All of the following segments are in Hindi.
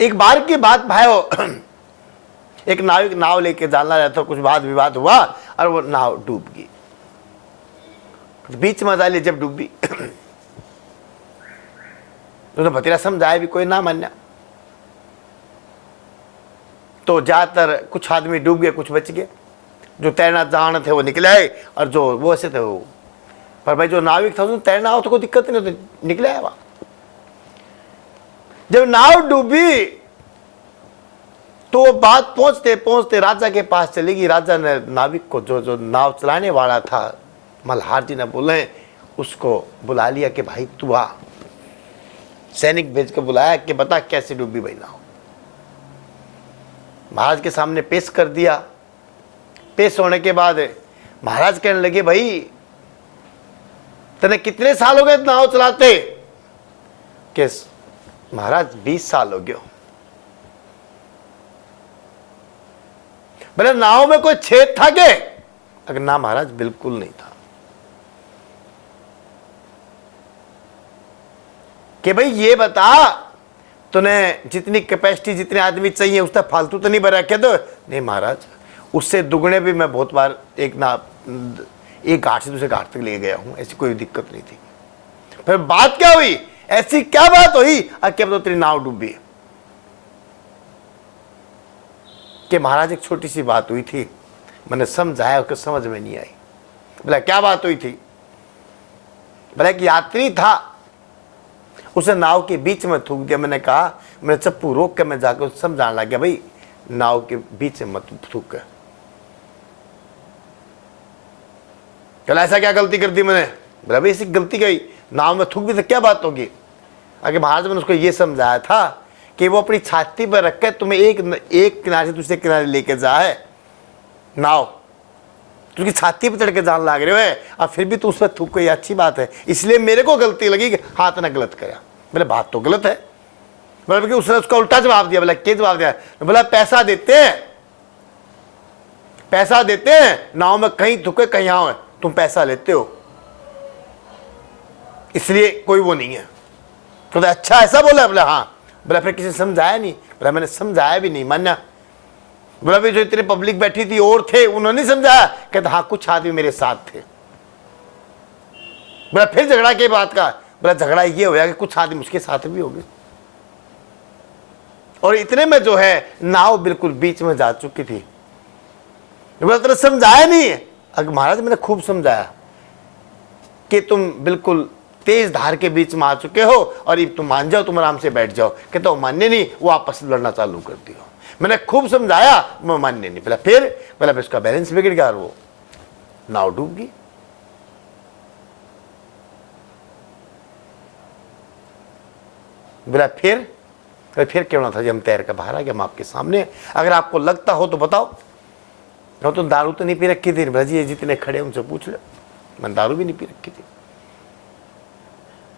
एक बार की बात भाइयों, एक नाविक नाव लेके जाना रहता, कुछ वाद विवाद हुआ और वो नाव डूब गई। बीच में डाली जब डूबी तो भतीरा समझाया भी कोई ना मान्या। तो ज्यादातर कुछ आदमी डूब गए, कुछ बच गए। जो तैरना जान थे वो निकले आए, और जो वो ऐसे थे वो, पर भाई जो नाविक था उसने तैरना हो तो कोई दिक्कत नहीं, तो निकले आया। जब नाव डूबी तो बात पहुंचते पहुंचते राजा के पास चली गई। राजा ने नाविक को, जो नाव चलाने वाला था, मल्हार जी ने बोले, उसको बुला लिया कि भाई तू आ। सैनिक भेज कर बुलाया कि बता कैसे डूबी भाई नाव। महाराज के सामने पेश कर दिया। पेश होने के बाद महाराज कहने लगे, भाई तने कितने साल हो गए नाव चलाते? कि महाराज 20 साल हो गए। बोले नाव में कोई छेद था के? अगर ना महाराज बिल्कुल नहीं था। कि भाई ये बता, तूने जितनी कैपेसिटी, जितने आदमी चाहिए उसका फालतू तो नहीं भरा के? तो नहीं महाराज, उससे दुगने भी मैं बहुत बार एक घाट से दूसरे घाट तक ले गया हूं, ऐसी कोई दिक्कत नहीं थी। फिर बात क्या हुई? ऐसी क्या बात हुई कि अब तो तेरी नाव डूबी? कि महाराज एक छोटी सी बात हुई थी, मैंने समझाया, उसको समझ में नहीं आई। बोला क्या बात हुई थी? बोला एक यात्री था, उसे नाव के बीच में थूक दिया। मैंने कहा, मैंने चप्पू रोक के मैं जाकर समझाने लग गया, भाई नाव के बीच में मत थूक। चला ऐसा क्या गलती कर दी मैंने? बोला भाई ऐसी गलती गई, नाव में थूक भी तो क्या बात होगी? आगे महाराज मैंने उसको ये समझाया था कि वो अपनी छाती पर रखकर तुम्हें एक किनारे से दूसरे किनारे लेके जाए नाव, तुझकी छाती पर चढ़ के जान लाग रहे हो और फिर भी तू उस पर थूक, कोई अच्छी बात है? इसलिए मेरे को गलती लगी कि हाथ ना गलत करा। बोले बात तो गलत है। बोला कि उसने उसका उल्टा जवाब दिया। बोला क्या जवाब दिया? बोला पैसा देते हैं, पैसा देते हैं, नाव में कहीं थूके कहीं आओ, तुम पैसा लेते हो, इसलिए कोई वो नहीं है। तो अच्छा ऐसा बोला? बोला हाँ। बोला फिर किसी समझाया नहीं? बोला मैंने समझाया भी नहीं मान्या। बोला भाई जो इतने पब्लिक बैठी थी और थे, उन्होंने समझाया? कहता हाँ कुछ आदमी मेरे साथ थे। बोला फिर झगड़ा के बात का? बोला झगड़ा ये हो गया कि कुछ आदमी उसके साथ भी हो गए, और इतने में जो है नाव बिल्कुल बीच में जा चुकी थी। बोला तेरे समझाया नहीं? अगर महाराज मैंने खूब समझाया कि तुम बिल्कुल तेज धार के बीच में आ चुके हो और तुम मान जाओ, तुम आराम से बैठ जाओ। कहते हो मान्य नहीं, वो आपस में लड़ना चालू कर दिया। मैंने खूब समझाया, मैं मान्य नहीं। बोला फिर उसका बैलेंस बिगड़ गया और वो नाव डूब गई। बोला फिर क्यों ना था? जब हम तैर कर बाहर आ गए, हम आपके सामने, अगर आपको लगता हो तो बताओ। मैं तो दारू तो नहीं पी रखी थी। बोला जी ये जितने खड़े उनसे पूछ लो, मैं दारू भी नहीं पी रखी थी।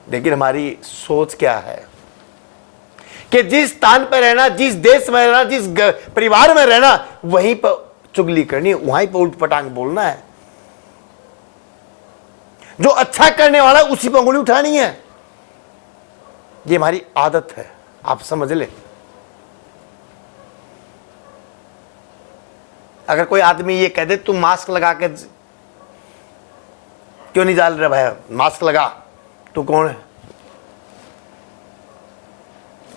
लेकिन हमारी सोच क्या है कि जिस स्थान पर रहना, जिस देश में रहना, जिस परिवार में रहना, वहीं पर चुगली करनी, वहीं पर उल्ट पटांग बोलना है। जो अच्छा करने वाला उसी पर उंगली उठानी है। ये हमारी आदत है, आप समझ ले। अगर कोई आदमी ये कह दे तू मास्क लगा के क्यों नहीं जा रहा भाई, मास्क लगा, तू कौन है?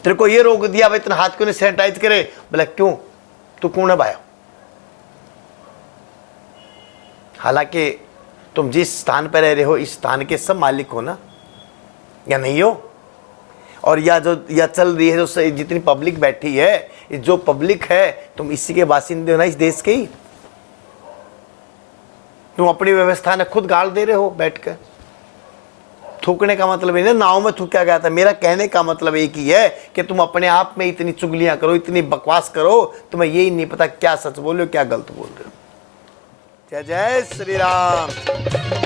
तेरे को ये रोक दिया भाई इतना हाथ क्यों नहीं सैनिटाइज करे? बोला क्यों, तू कौन है भाई? हालांकि तुम जिस स्थान पर रह रहे हो इस स्थान के सब मालिक हो ना, या नहीं हो? और या चल रही है जो जितनी पब्लिक बैठी है, जो पब्लिक है तुम इसी के बासिंदे हो ना, इस देश के ही। तुम अपनी व्यवस्था ने खुद गाड़ दे रहे हो बैठ कर। थूकने का मतलब नहीं, नाव में थूका गया था। मेरा कहने का मतलब एक ही है कि तुम अपने आप में इतनी चुगलियां करो, इतनी बकवास करो, तुम्हें यही नहीं पता क्या सच बोल रहे हो क्या गलत बोल रहे हो। जय जय श्री राम।